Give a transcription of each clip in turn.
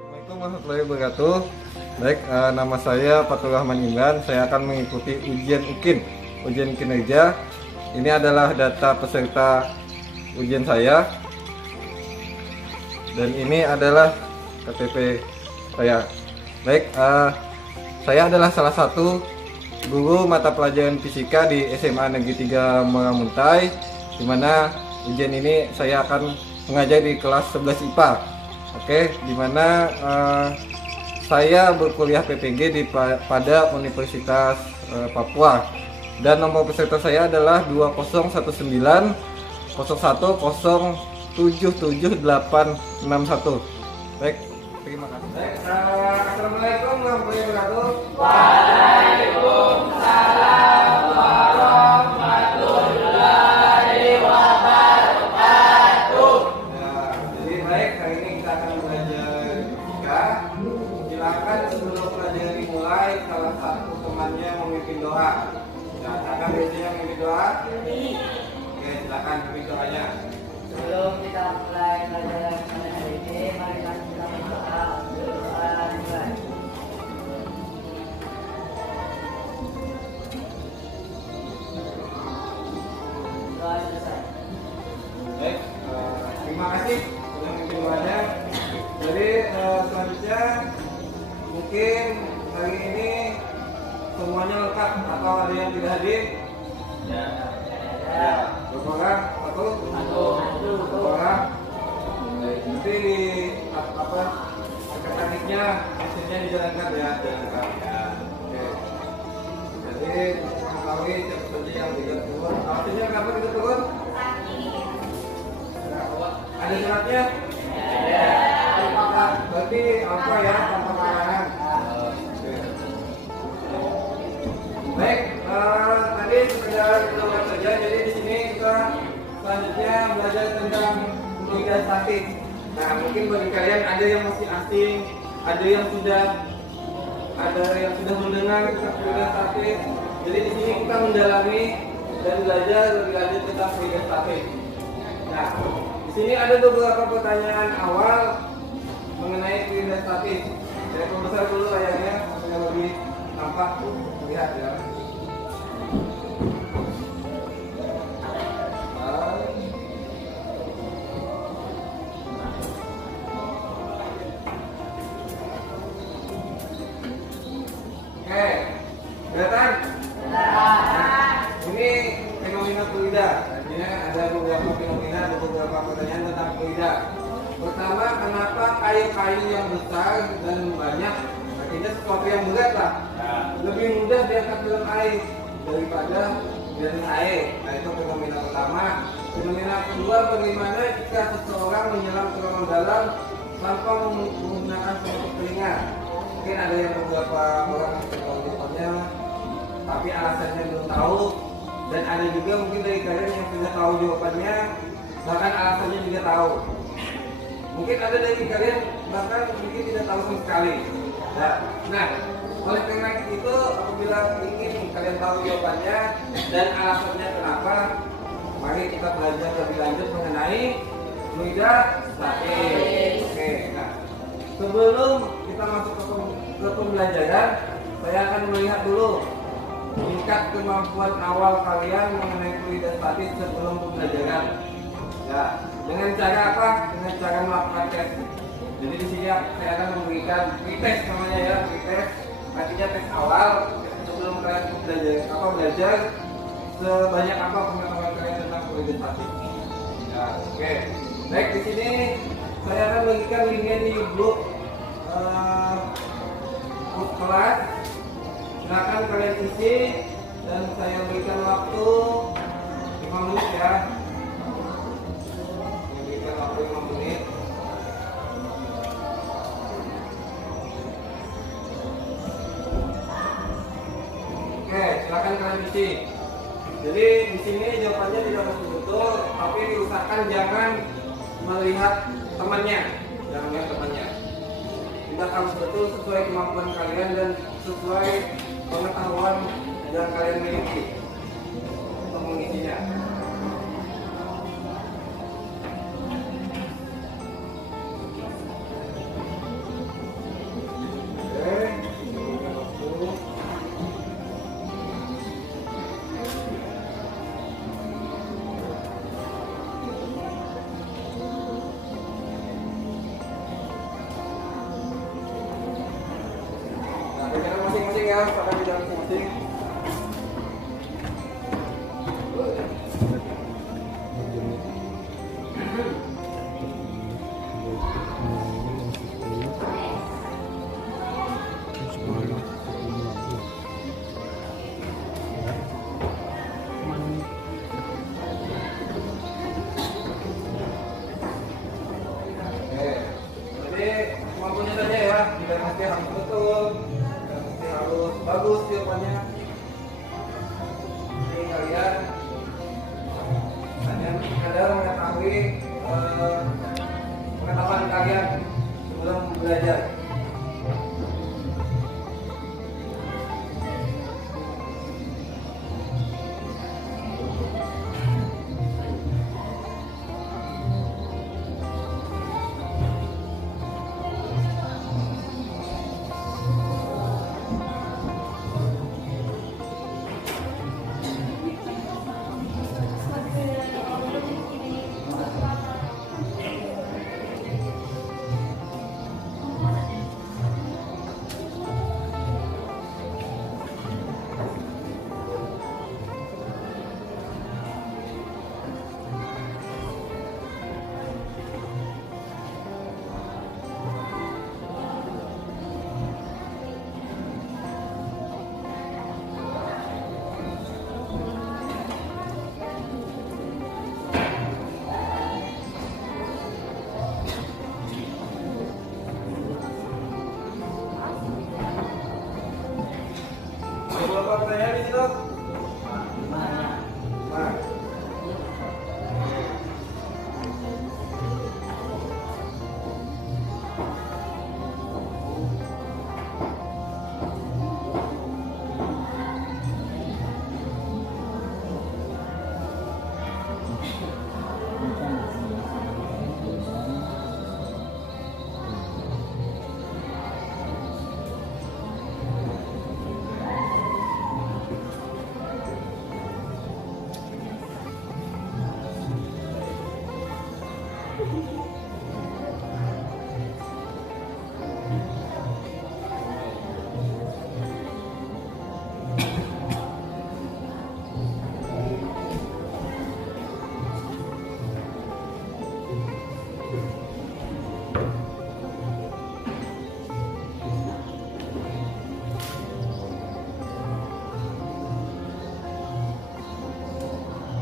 Assalamualaikum warahmatullahi wabarakatuh. Baik, nama saya Fatur Rahman Imran. Saya akan mengikuti ujian UKIN, ujian kinerja. Ini adalah data peserta ujian saya. Dan ini adalah KTP saya. Baik, saya adalah salah satu guru mata pelajaran fisika di SMA Negeri 3 Moramuntai, di mana ujian ini saya akan mengajar di kelas 11 IPA. Oke, di mana saya berkuliah PPG pada Universitas Papua, dan nomor peserta saya adalah 2019 01077861. Baik, terima kasih. Baik, assalamualaikum warahmatullahi wabarakatuh. Waalaikumsalam warahmatullahi wabarakatuh. Nah, jadi baik, hari ini kita akan belajar fisika. Silakan sebelum pelajaran dimulai, salah satu temannya memimpin doa. Nah, akan biasanya memimpin doa. Oke, silakan memimpin doanya. Sebelum kita mulai pelajaran pada hari ini, mari kita berdoa. Doa dimulai. Doa selesai. Baik, terima kasih sudah memimpin doanya. Jadi selanjutnya mungkin hari ini semuanya lengkap atau ada yang tidak hadir? Ya. Berapa orang? Satu? Berapa orang? Nanti di apa tekniknya mesinnya dijalankan ya, jalankan ya. Oke. Jadi mengetahui siapa saja yang tidak turun. Artinya kenapa tidak turun? Ada suratnya? Ada. Berarti apa ya, tanpa karangan? Baik, tadi sudah kita bahas saja. Jadi di sini kita selanjutnya belajar tentang fluida statis. Nah, mungkin bagi kalian ada yang masih asing, ada yang sudah mendengar tentang fluida statis. Jadi di sini kita mendalami dan belajar lebih lanjut tentang fluida statis. Nah, di sini ada beberapa pertanyaan awal mengenai fluida statis. Saya perbesar dulu layarnya supaya lebih tampak, lihat ya. Oke, kelihatan? Ini fenomena fluida. Artinya ada beberapa fenomena, ada beberapa pertanyaan tentang fluida. Pertama, kenapa kayu-kayu yang besar dan banyak, artinya sesuatu yang berat lah, lebih mudah diangkat dalam air daripada dari air. Nah, itu fenomena pertama. Fenomena kedua, bagaimana jika seseorang menyelam ke ruang dalam tanpa menggunakan penutup telinga. Mungkin ada yang beberapa orang yang tahu jawabannya, tapi alasannya belum tahu. Dan ada juga mungkin dari kalian yang sudah tahu jawabannya, bahkan alasannya juga tahu. Mungkin ada dari kalian bahkan mungkin tidak tahu sama sekali. Nah, oleh karena itu, apabila ingin kalian tahu jawabannya dan alasannya kenapa, mari kita belajar lebih lanjut mengenai fluida statis. Oke, nah sebelum kita masuk ke pembelajaran, saya akan melihat dulu tingkat kemampuan awal kalian mengenai fluida statis sebelum pembelajaran. Ya, dengan cara apa? Dengan cara melakukan tes. Jadi di sini saya akan memberikan pretest namanya ya, pretest. Artinya tes awal sebelum kalian belajar sebanyak apa pengetahuan kalian tentang fluida statis. Ya, oke. Baik, di sini saya akan bagikan linknya di grup kelas. Silakan kalian isi dan saya berikan waktu 5 menit ya. Saya berikan waktu 5 menit. Oke, silakan kalian isi. Jadi di sini jawabannya tidak mesti betul, tapi diusahakan jangan melihat temannya, jangan melihat temannya. Kita harus betul sesuai kemampuan kalian dan sesuai pengetahuan yang kalian miliki untuk mengisinya.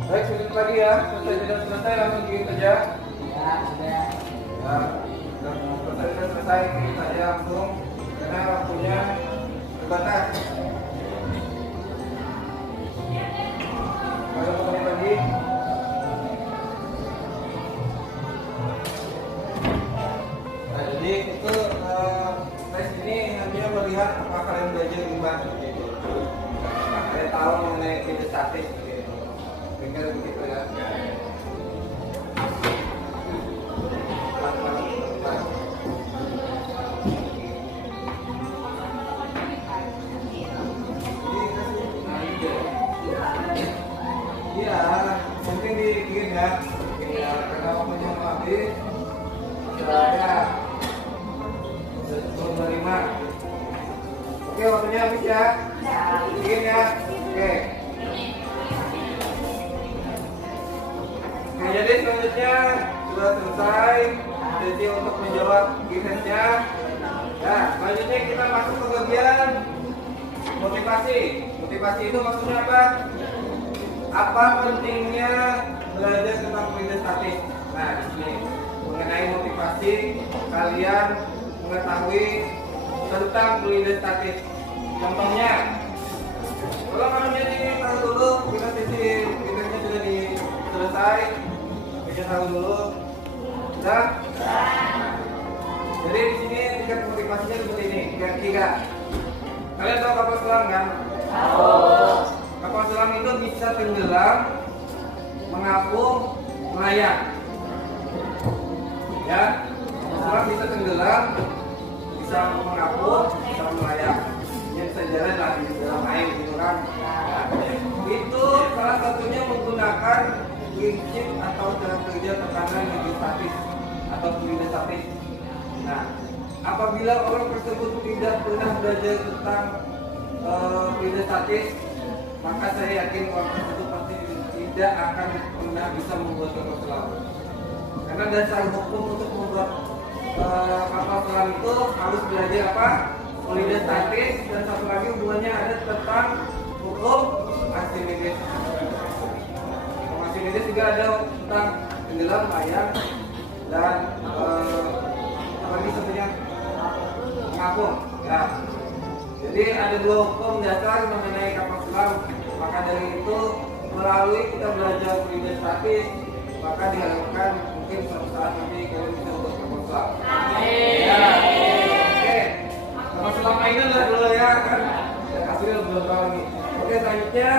Baik, sedikit lagi ya. Sudah selesai langsung gigit saja. Ya, sudah. Ya, sudah selesai gigit saja langsung. Karena waktunya terbatas. Kalau mau lagi. Nah, jadi itu tes ini hanya melihat apakah kalian belajar gimana gitu. Kalian tahu mengenai ide statis gitu. Tinggal begitu ya. Iya, mungkin dibikin ya. Ya, karena waktunya habis. Ya. 10.25. Oke, waktunya habis ya. Bikin ya. Oke. Nah, jadi selanjutnya sudah selesai. Jadi untuk menjawab givennya. Nah, selanjutnya kita masuk ke bagian motivasi. Motivasi itu maksudnya apa? Apa pentingnya belajar tentang fluida statis? Nah, di sini mengenai motivasi kalian mengetahui tentang fluida statis. Contohnya, kalau manusia ini tahu dulu, kita sisi videonya sudah selesai. Kita tahu dulu, sudah. Jadi di sini tingkat motivasinya seperti ini, tiga. Kalian tahu kapal selam kan? Tahu. Kapal selam itu bisa tenggelam, mengapung, melayang. Ya, kapal selam bisa tenggelam, bisa mengapung, bisa melayang. Dia bisa jalan lagi di dalam air gitu kan. Nah, itu salah satunya menggunakan prinsip atau cara kerja tekanan hidrostatis atau fluida statis. Nah, apabila orang tersebut tidak pernah belajar tentang fluida statis, maka saya yakin orang tersebut pasti tidak akan pernah bisa membuat kapal selam. Karena dasar hukum untuk membuat kapal selam itu harus belajar apa? Fluida statis, dan satu lagi hubungannya ada tentang hukum Archimedes. Hukum Archimedes juga ada tentang tenggelam, layang, dan apa lagi satunya? Mengapung. Ya. Jadi ada dua hukum dasar mengenai kapal selam. Maka dari itu melalui kita belajar fluida statis, maka diharapkan mungkin suatu saat nanti kalian bisa untuk kapal selam. Amin. Ya. Oke. Kapal selam mainan lah dulu ya kan. Hasilnya belum tahu nih. Oke, selanjutnya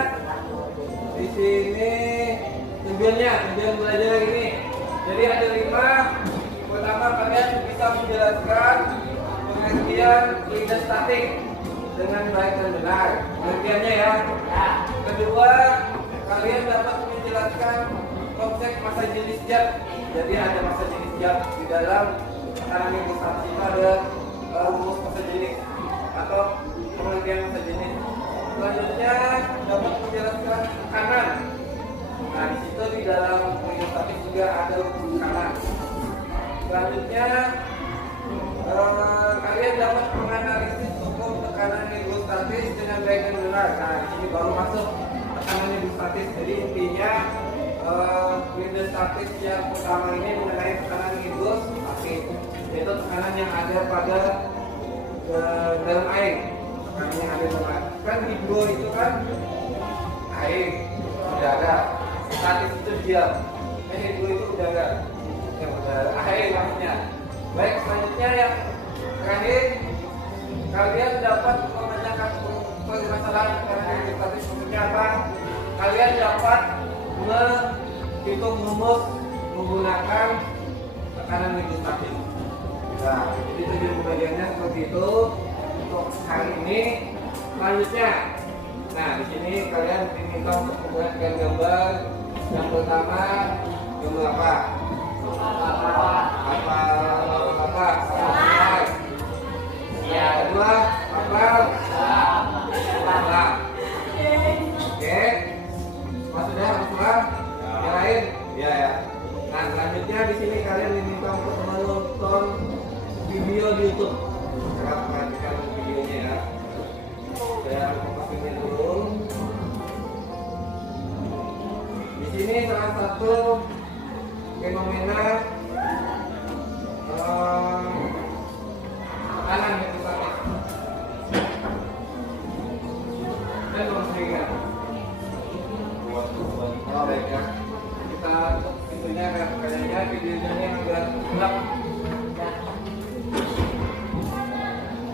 di sini tujuan belajar ini. Jadi ada 5. Pertama, kalian bisa menjelaskan pengertian fluida statik dengan baik dan benar. Pengertiannya ya. Kedua, kalian dapat menjelaskan konsep massa jenis zat. Jadi ada massa jenis zat di dalam tekanan hidrostatis itu ada rumus massa jenis atau pengertian massa jenis. Selanjutnya dapat menjelaskan tekanan. Nah, di situ di dalam hidrostatis juga ada tekanan. Selanjutnya kalian dapat menganalisis hukum tekanan hidrostatis dengan baik dan benar. Nah, di sini baru masuk tekanan hidrostatis. Jadi intinya fluida statis yang pertama ini mengenai tekanan hidrostatis, yaitu tekanan yang ada pada dalam air. Tekanan yang ada dalam air. Kan hidro itu kan air, udara. Statis itu diam. Hidro itu udara. Yang udara, air maksudnya. Baik, selanjutnya yang terakhir, kalian dapat menanyakan permasalahan tekanan hidrostatis. Maksudnya apa? Kalian dapat menghitung rumus menggunakan tekanan hidrostatis. Nah, jadi tujuan pembelajarannya seperti itu untuk hari ini. Selanjutnya, nah di sini kalian diminta untuk membuatkan gambar. Yang pertama, gambar apa? Apa? Ya, kedua, apa? Oke. Maksudnya apa? Yang lain? Ya ya. Nah, selanjutnya di sini kalian diminta untuk menonton video di YouTube. Cara perhatikan videonya ya. Saya masukin dulu. Di sini Ini salah satu fenomena tekanan yang statis dan non-seringan. Oh baik ya, kita tutup pintunya, kayaknya videonya agak gelap.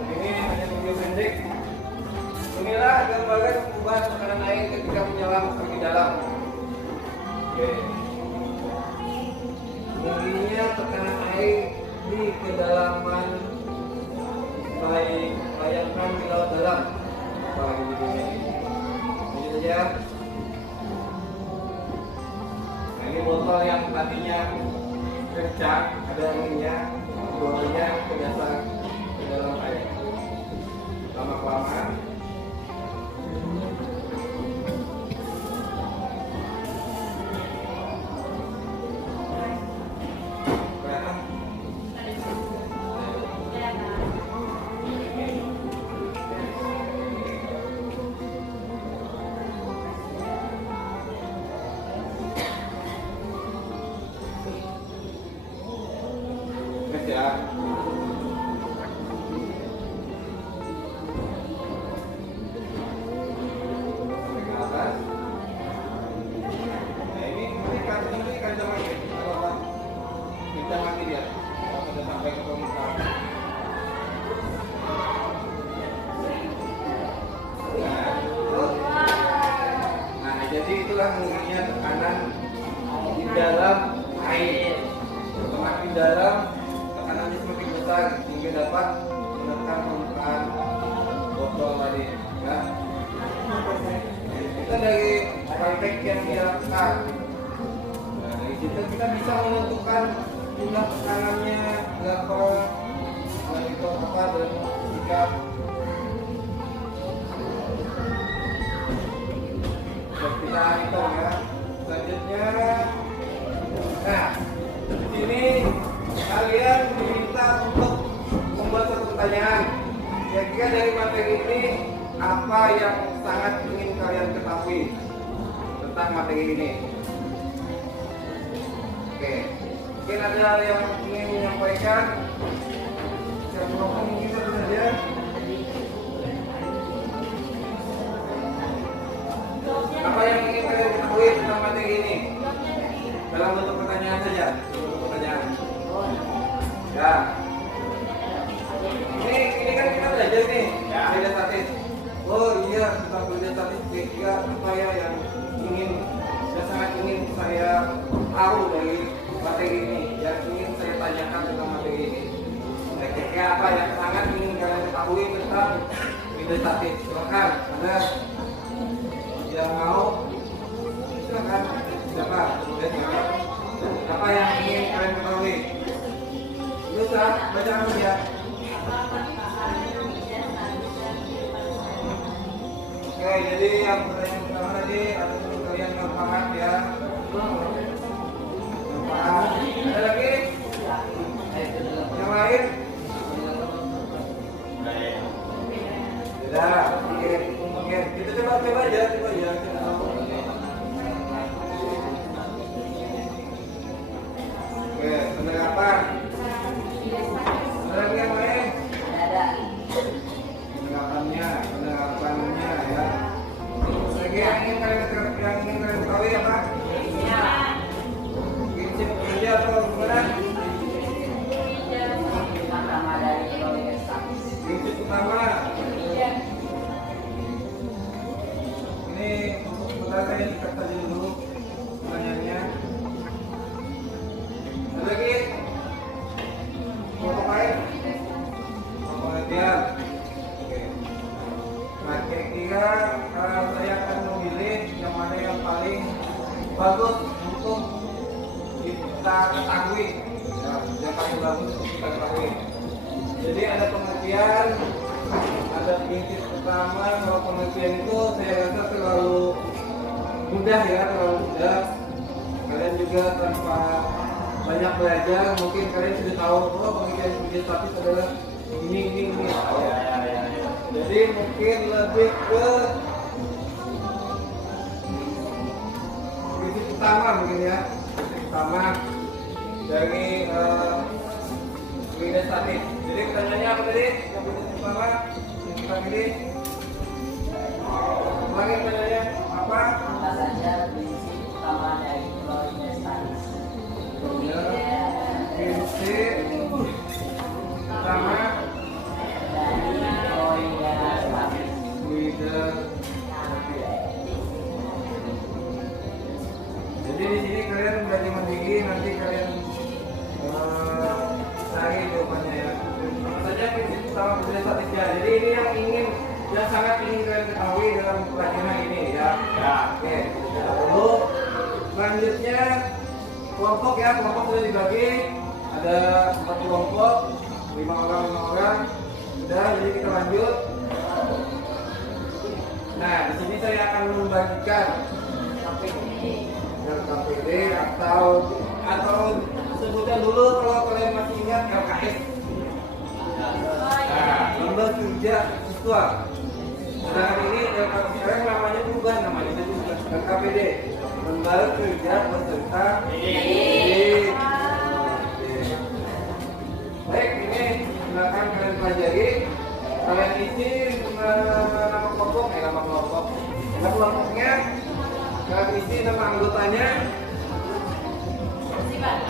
Ini hanya video pendek. Inilah gambaran perubahan tekanan air ketika menyelam ke dalam. Oke. Tingginya tekanan air di kedalaman, bayangkan di laut dalam. Wah, ini videonya. Ini saja. Nah, ini botol yang tadinya kencang, ada anginnya, botolnya ke dasar ke dalam air. Lama-kelamaan ya. Sampai ke atas. Nah, ini ikan mati. Kalau ikan mati dia. Kalau sudah sampai ke permukaan. Nah, jadi itulah mungkinnya tekanan di dalam air. Semakin dalam, tekanannya semakin besar hingga dapat menekan permukaan botol tadi. Ya. Itu dari praktek yang dilakukan. Nah, dari situ kita bisa menentukan jumlah tekanannya berapa, dan itu apa, dan jika kita hitung ya. Selanjutnya, nah di sini kalian diminta untuk membuat satu pertanyaan. Kira-kira dari materi ini apa yang sangat ingin kalian ketahui tentang materi ini? Oke, mungkin ada yang ingin menyampaikan? Siapa ngomong kita saja? Apa yang ingin kalian ketahui tentang materi ini? Dalam bentuk pertanyaan saja, bentuk pertanyaan. Ya. Ini kan kita belajar nih, belajar statis. Oh iya, tentang belajar statis. Kira apa ya yang sangat ingin saya tahu dari materi ini, yang ingin saya tanyakan tentang materi ini. Kira apa yang sangat ingin kalian ketahui tentang belajar statis? Silakan, ada yang mau? Silakan. Siapa? Apa yang ingin kalian ketahui? Bisa baca ya. Oke, jadi yang pertanyaan pertama tadi ada teman kalian yang paham ya. Paham? Ada lagi? Yang lain? Tidak. Oke, kita coba aja, coba aja. Oke, penerapan. Ada lagi yang lain? Ada. Penerapannya ya. Lagi yang ingin kalian ketahui apa? Prinsip kerja atau gimana? Pertama dari teori statis. Prinsip utama. Ini sebentar saya dikat saja dulu pertanyaannya. Ada lagi? Foto lain? Foto pengertian. Oke. Nah, kira-kira saya akan memilih yang mana yang paling bagus untuk kita ketahui. Ya, yang paling bagus untuk kita ketahui. Jadi ada pengertian, ada prinsip pertama. Kalau pengertian itu saya rasa terlalu mudah ya, terlalu mudah. Kalian juga tanpa banyak belajar, mungkin kalian sudah tahu bahwa pengertian statis adalah ini. Jadi mungkin lebih ke prinsip utama mungkin ya, titik utama dari fluida statik. Jadi pertanyaannya apa tadi? Yang titik utama yang kita pilih. Ulangi pertanyaannya apa? Apa saja prinsip utama dari fluida statis? Prinsip utama Dari fluida statis. fluida. Jadi di sini kalian berarti mandiri, nanti kalian cari jawabannya ya. Tentu saja prinsip utama fluida statisnya. Jadi ini yang sangat ingin kalian ketahui dalam pelajaran ini ya. Oke, dulu selanjutnya kelompok ya, kelompok sudah dibagi ada 4 kelompok, 5 orang. Sudah, jadi kita lanjut. Nah, di sini saya akan membagikan KPD atau sebutan dulu kalau kalian masih ingat LKS. Nah, lomba kerja siswa. Sedangkan ini LKS sekarang namanya berubah, namanya LKPD, lembaga kerja peserta didik. Baik, ini silakan kalian pelajari. Kalian isi nama kelompoknya, kalian isi nama anggotanya,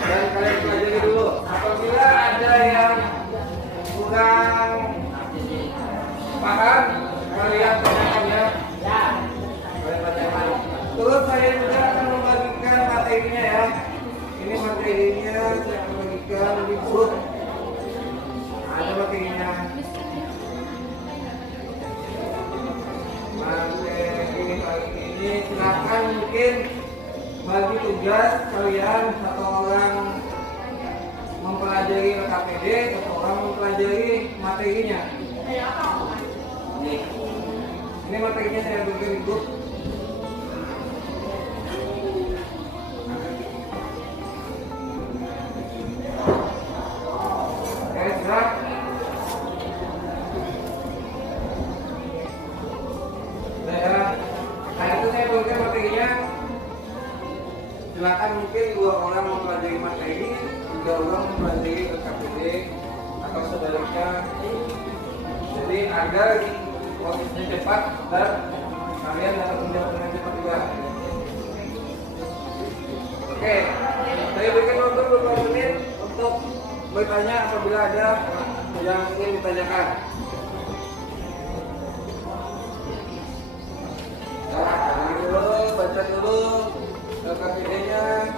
dan kalian pelajari dulu. Apabila ada yang kurang paham, kalian tanyakan ya. Kalian tanyakan. Terus saya juga akan membagikan materinya ya. Ini materinya saya akan bagikan di grup. Ada materinya. Materi kali ini silakan mungkin bagi tugas kalian, satu orang mempelajari KPD, satu orang mempelajari materinya. Ini materinya saya berikan di grup. Oke, siap. Nah, itu saya berikan materinya. Silakan mungkin 2 orang mempelajari materi, 3 orang mempelajari KPD atau sebaliknya. Jadi agar prosesnya cepat dan kalian dapat menjawab dengan cepat juga. Oke, saya berikan waktu beberapa menit untuk bertanya apabila ada yang ingin ditanyakan. Baca dulu KPD-nya,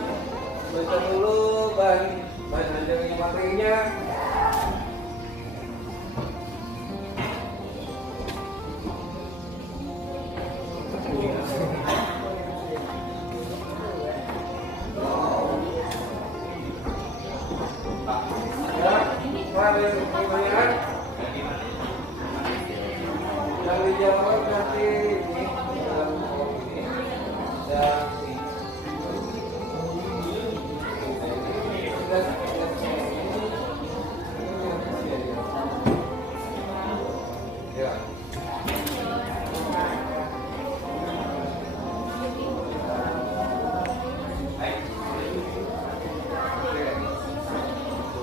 baca dulu bahan dari materinya. Ya, ada pertanyaan yang dijawab nanti ini dalam ini dan ya.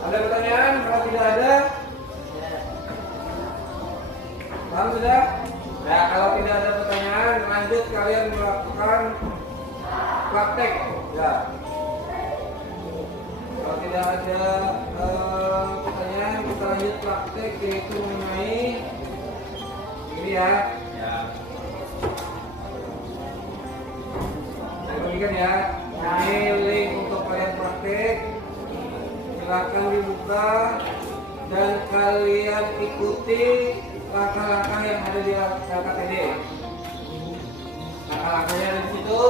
Ada pertanyaan? Kalau tidak ada, paham sudah? Nah, kalau tidak ada pertanyaan, lanjut kalian melakukan praktek. Ya. Kalau tidak ada pertanyaan, kita lanjut praktek, yaitu mengenai ini ya. Saya bagikan ya. Ini link untuk kalian praktek. Silakan dibuka dan kalian ikuti langkah-langkah yang ada di KPD. Langkah-langkahnya di situ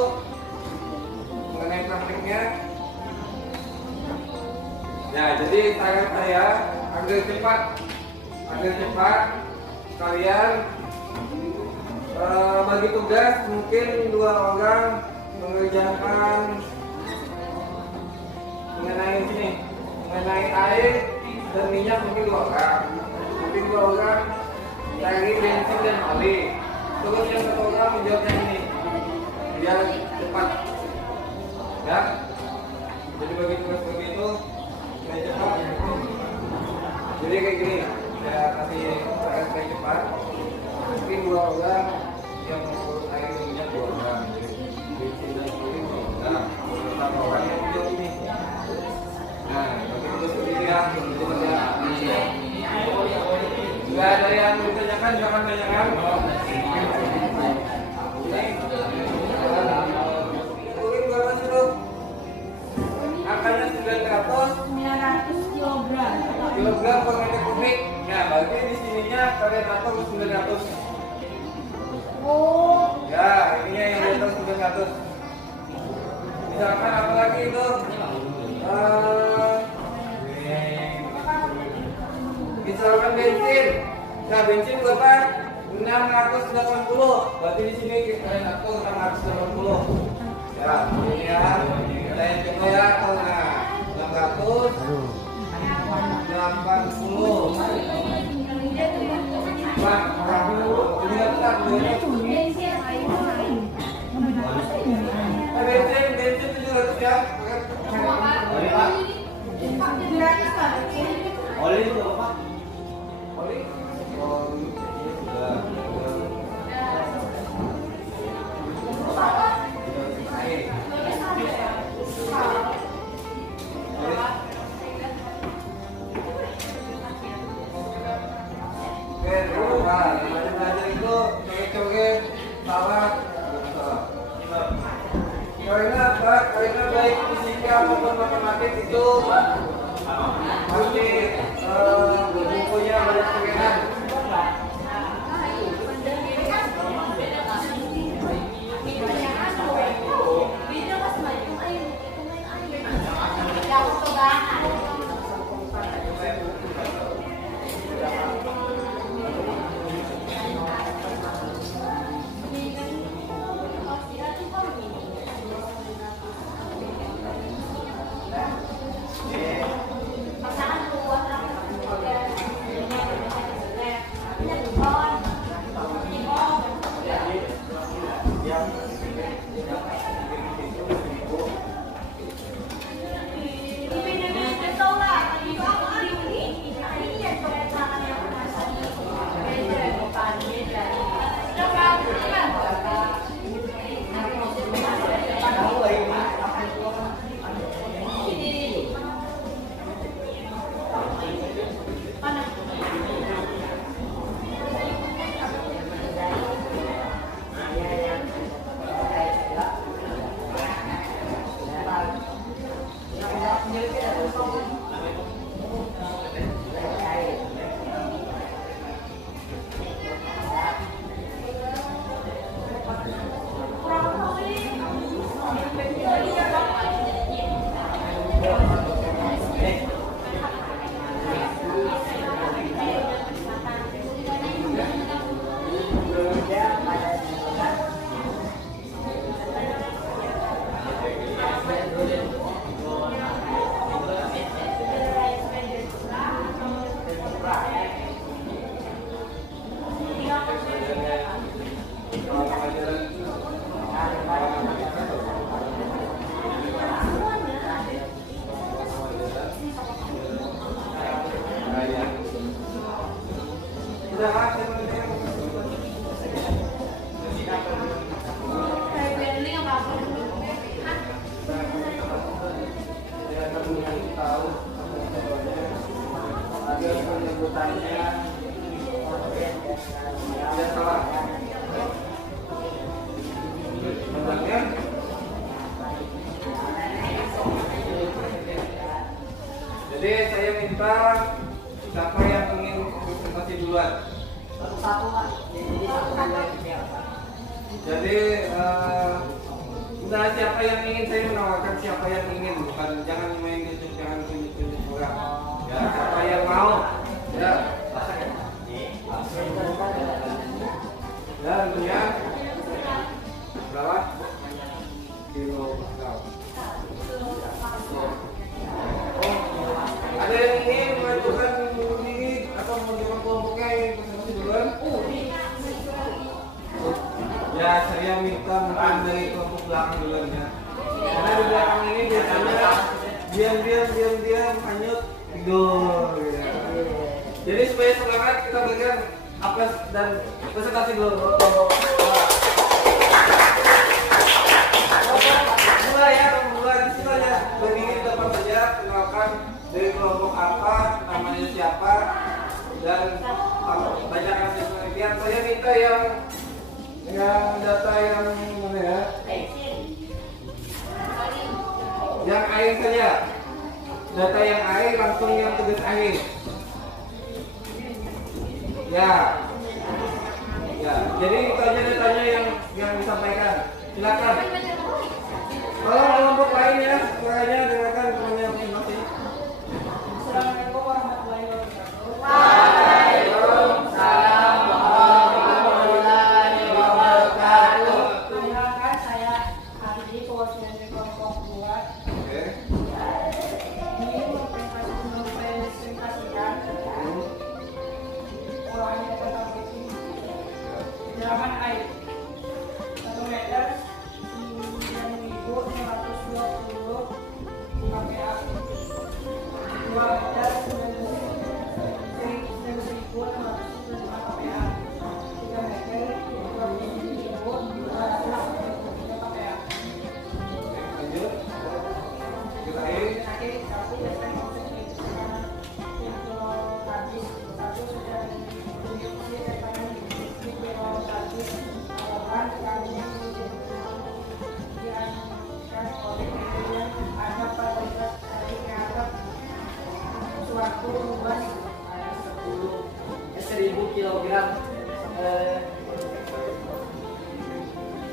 mengenai praktiknya. Ya, jadi saran saya agar cepat kalian bagi tugas mungkin 2 orang mengerjakan mengenai sini, mengenai air dan minyak mungkin 2 orang, mungkin 2 orang cari bensin dan oli, terus yang 1 orang menjawab yang ini biar cepat. Ya, jadi bagi tugas begitu saya cepat. Jadi kayak gini, saya kasih kayak cepat. Mungkin 2 orang yang mengurus air minyak 2 orang, bensin dan mungkin 2 orang. Sama orang yang video ini. Nah, bagi tugas begitu ya, itu kerja. Nggak ada yang ditanyakan, jangan tanyakan. Mungkin berapa sih tuh? Angkanya 900 kilogram per meter kubik. Ya, berarti di sininya kalian atur 900. Oh. Ya, ininya yang di atas 900. Misalkan apa lagi itu? Misalkan bensin. Nah, bensin berapa? 680. Berarti di sini kalian atur 680. Ya, ini ya. Kalian coba ya, nah 680. Bensin 700 ya. Oli itu apa? Oli? Oh, ini sudah. Belajar itu coget-coget salah. Karena baik fisika maupun matematik itu pasti bukunya banyak cogetan. Jadi saya minta siapa yang ingin konfirmasi duluan. Satu-satu Pak. Jadi udah siapa yang ingin, saya menawarkan siapa yang ingin, bukan jangan main itu, jangan tunjuk-tunjuk orang. Ya, siapa yang mau. Ya. Dan punya berapa? Kilo pascal. Ada yang ingin mengajukan diri atau menunjukkan kelompoknya yang konfirmasi duluan? Ya, saya minta mungkin dari kelompok belakang duluan ya. Karena di belakang ini biasanya diam hanyut tidur. Ya. Jadi supaya semangat kita berikan apes dan presentasi dulu. Mulai di situ aja. Berdiri di depan saja, kenalkan dari kelompok apa, namanya siapa, dan bacakan penelitian. Saya minta yang data yang mana ya? Yang air saja. Data yang air langsung yang tugas air. Ya. Jadi itu aja datanya yang disampaikan. Silakan. Kalau kelompok lainnya, suaranya dengarkan temannya masing-masing. Assalamualaikum warahmatullahi wabarakatuh. Waalaikumsalam warahmatullahi wabarakatuh. Perkenalkan, saya Ardi, kewakilan dari kelompok 2. Oke. Ini mempresentasikan olahan data tablet kedalaman air 1 meter 9.520 kPa, 2 meter 9.605 kPa, 3 meter 20.223 kPa. Lanjut. Kita air. Terakhir, satu dasar konsentrasi hidrostatis satu sudah diproduksi daripada hidrostatis olahan kami dianggap oleh yang ada pada dari terhadap suatu luas 1000 kg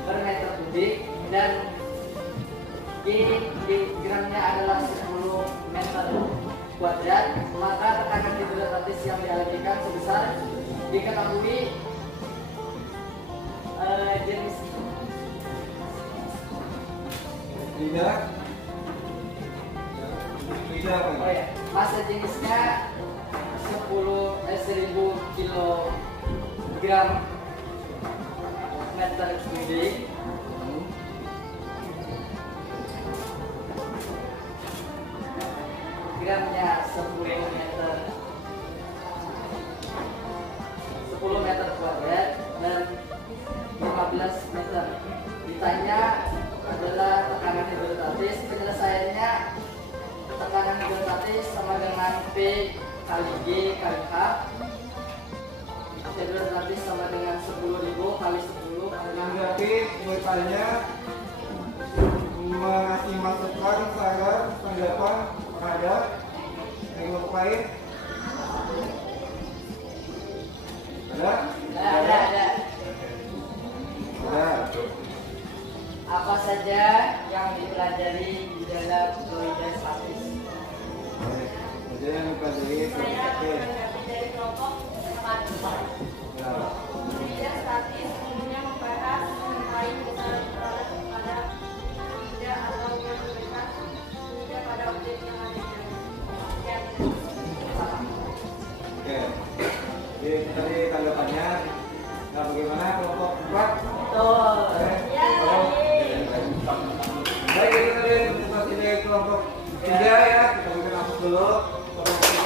per meter kubik dan gramnya adalah 10 meter kuadrat, maka tekanan hidrostatis yang dialamikan sebesar diketahui jenis Tidak. oh ya, massa jenisnya 1000 kilogram meter kubik. Gramnya 10 meter kuadrat dan 15 meter. Ditanya adalah tekanan hidrostatis. Penyelesaiannya tekanan hidrostatis sama dengan P kali G kali H. Hidrostatis sama dengan 10.000 kali 10. Menanggapi bertanya mengasih masukan, saran, tanggapan ada yang lain? Ada? Ada. Ada. Apa saja yang dipelajari di dalam fluida statis? Ada yang dipelajari. Saya menanggapi dari kelompok 4. Ya. Fluida statis umumnya membahas mengenai besaran produk pada fluida atau yang bergerak fluida pada objek yang ada di dalamnya. Oke. Jadi tadi tanggapannya. Nah, bagaimana kelompok 4? Betul. Ya, Baik, ini tadi presentasi dari kelompok 3 ya. Kita berikan aplaus dulu. Kelompok 3.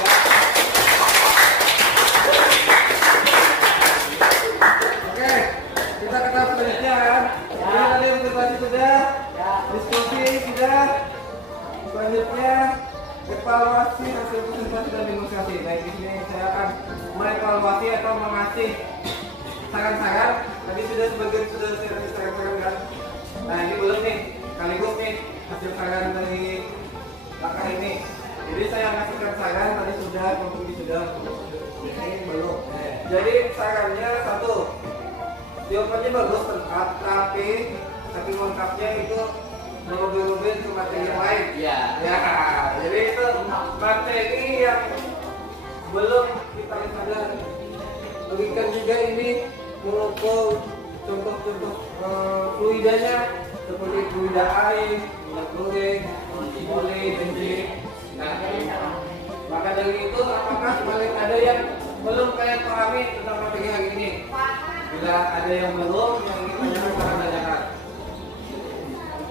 Oke, kita ke tahap selanjutnya kan. Jadi tadi presentasi sudah, diskusi sudah. Selanjutnya evaluasi hasil presentasi dan demonstrasi. Baik, di sini saya akan mengevaluasi atau mengasih saran-saran. Tadi sudah sebagian sudah saya kasih saran-saran kan. Nah, ini belum nih, sekaligus nih hasil saran dari langkah ini. Jadi saya ngasihkan saran tadi sudah, kelompok sudah, ini belum. Jadi sarannya satu, jawabannya bagus lengkap, tapi saking lengkapnya itu berubah-ubah ke materi yang lain. Ya. Ya, jadi itu materi yang belum kita lihat. Berikan juga ini mengukur contoh-contoh fluidanya seperti fluida air, minyak goreng, gulai, bensin. Nah, maka dari itu apakah kalian ada yang belum kalian pahami tentang materi hari ini? Bila ada yang belum, yang ingin tanyakan, tanyakan.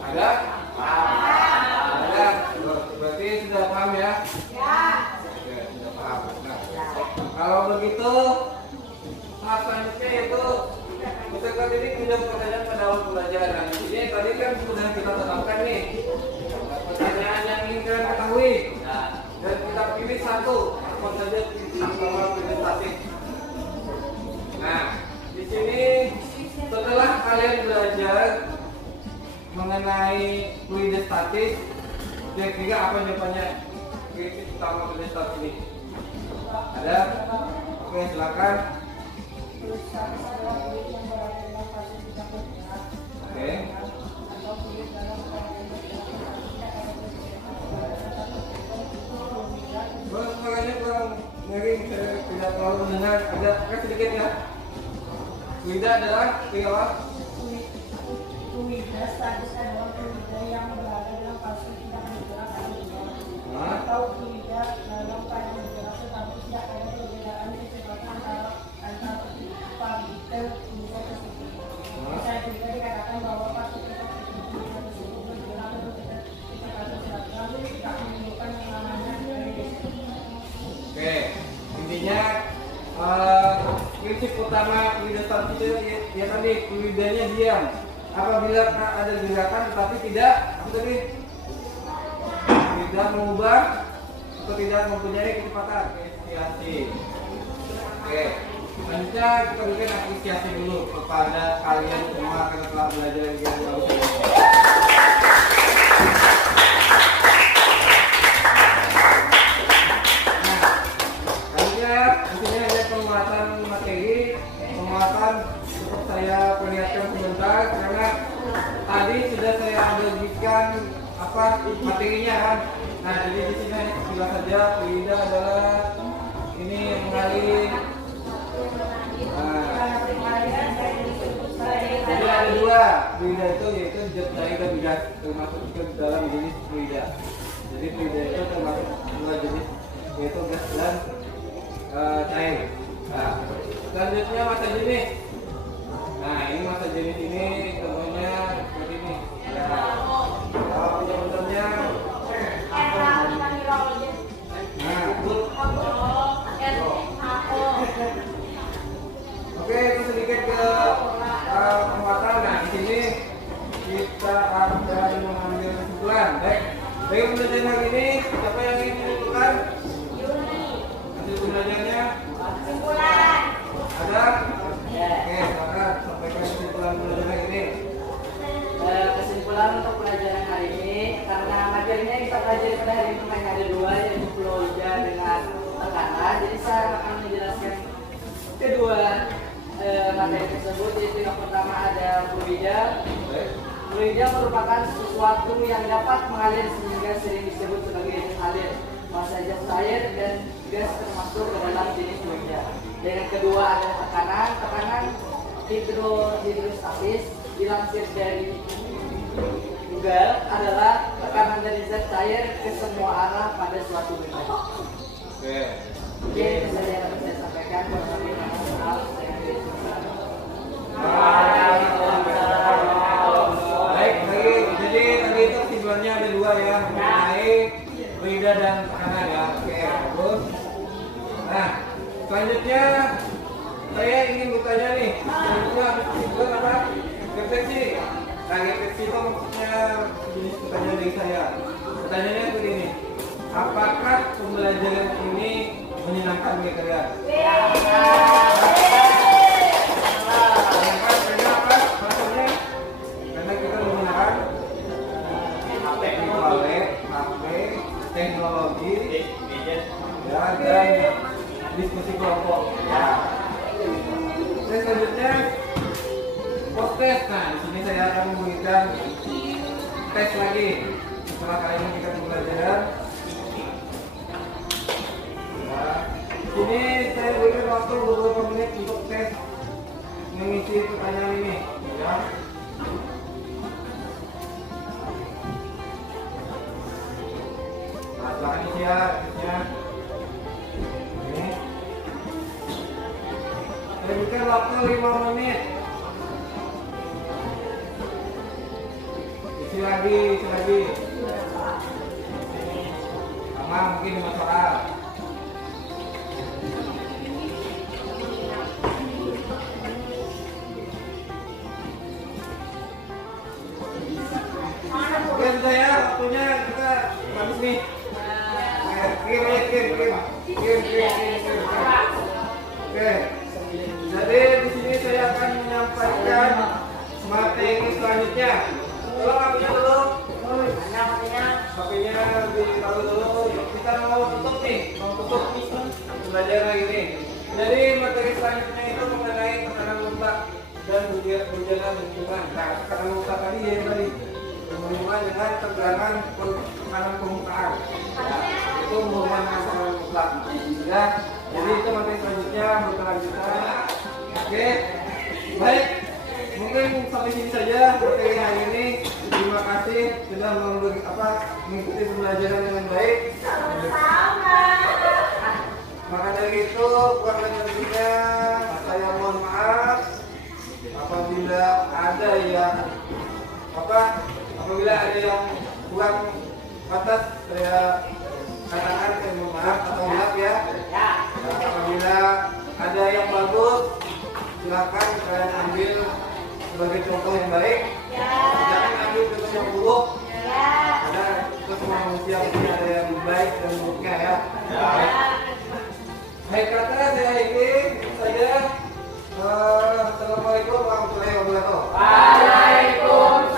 Ada? begitu, tahap selanjutnya yaitu peserta didik menjawab pertanyaan pada awal pembelajaran. Ini tadi kan sudah kita tetapkan nih pertanyaan yang ingin kalian ketahui, dan kita pilih satu apa saja sama pilih statis. Nah, di sini setelah kalian belajar mengenai fluida statis, kira-kira apa jawabannya? Kritis utama fluida statis ini ada? Oke, silakan. Oke. Suaranya kurang miring, saya tidak terlalu mendengar. Agak sedikit ya. Fluida adalah apa? Fluida statis adalah fluida yang berada dalam fase tidak bergerak atau fluida dalam keadaan bergerak tetapi tidak ada perbedaan kecepatan antara partikel fluida tersebut. Bisa juga dikatakan bahwa partikel fluida tersebut bergerak dengan kecepatan seragam tidak menimbulkan yang namanya gradasi. Oke, intinya prinsip utama fluida statis itu ya tadi fluidanya diam. Apabila ada gerakan tetapi tidak tidak mengubah atau tidak mempunyai kecepatan. Apresiasi. Oke, selanjutnya kita berikan apresiasi dulu kepada kalian semua karena telah belajar yang bagus ini. Intinya ada penguatan materi, penguatan untuk saya perlihatkan sebentar karena tadi sudah saya bagikan apa materinya kan. Nah, jadi di sini jelas saja fluida adalah ini mengalir. Jadi ada dua fluida itu yaitu jet cair dan gas, termasuk ke dalam jenis fluida. Jadi fluida itu termasuk dua jenis yaitu gas dan cair. Nah, selanjutnya masa jenis. Nah, ini masa jenis ini contohnya seperti ini. Kalau contohnya, nah, oke, itu sedikit ke penguatan. Nah, di sini kita akan mengambil kesimpulan. Baik, dari pembelajaran hari ini, siapa yang ingin menentukan? Hasil pembelajarannya? Kesimpulan. Ada? Oke, silakan sampaikan kesimpulan pembelajaran hari ini. Kesimpulan untuk pelajaran hari ini, karena materinya kita pelajari pada hari ini hanya ada dua, yaitu fluida dengan tekanan. Jadi saya akan menjelaskan kedua materi tersebut, yaitu yang pertama ada fluida. Fluida merupakan sesuatu yang dapat mengalir sehingga sering disebut sebagai alir. Masa jet cair dan gas termasuk ke dalam jenis fluida. Dan yang kedua ada tekanan. Tekanan hidrostatis dilansir dari Google adalah tekanan dari zat cair ke semua arah pada suatu benda. Oke. Oke, itu saja yang dapat saya sampaikan. Kurang lebih mohon maaf. Saya Baik, jadi tadi itu kesimpulannya ada dua ya, mengenai fluida dan tekanan ya. Oke, bagus. Nah, selanjutnya saya ingin bertanya nih, selanjutnya habis kesimpulan apa? Refleksi. Nah, refleksi itu maksudnya jenis pertanyaan dari saya. Pertanyaannya begini, apakah pembelajaran ini menyenangkan bagi kalian? Teknologi ya, dan diskusi kelompok ya. Dan selanjutnya post-test. Nah, di sini saya akan memberikan tes lagi setelah kali ini kita pembelajaran. Nah, di sini saya berikan waktu beberapa menit untuk tes mengisi pertanyaan ini ya. Silakan isi ya, ini. Saya berikan waktu 5 menit. Isi lagi. Sama mungkin 5 soal. nih. Kir. Oke. Jadi di sini saya akan menyampaikan materi selanjutnya. Tolong HP-nya dulu. HP-nya ditaruh dulu. Kita mau tutup pembelajaran ini. Jadi materi selanjutnya itu mengenai tekanan mutlak dan berjalan lingkungan. Nah, tekanan mutlak tadi ya tadi berhubungan dengan tekanan permukaan. Nah, itu berhubungan dengan tekanan mutlak. Ya, jadi itu materi selanjutnya berkelanjutan. Oke, baik. Mungkin sampai sini saja materi hari ini. Terima kasih sudah mengikuti pembelajaran dengan baik. Maka dari itu, kurang lebihnya saya mohon maaf apabila ada yang kurang batas saya katakan saya mohon maaf atau hilaf ya. Apabila ada yang bagus, silakan kalian ambil sebagai contoh yang baik. Jangan ambil contoh yang buruk. Karena kita semua manusia punya ada yang baik dan buruknya ya. Baik kata saya ini saja. Assalamualaikum warahmatullahi wabarakatuh. Waalaikumsalam.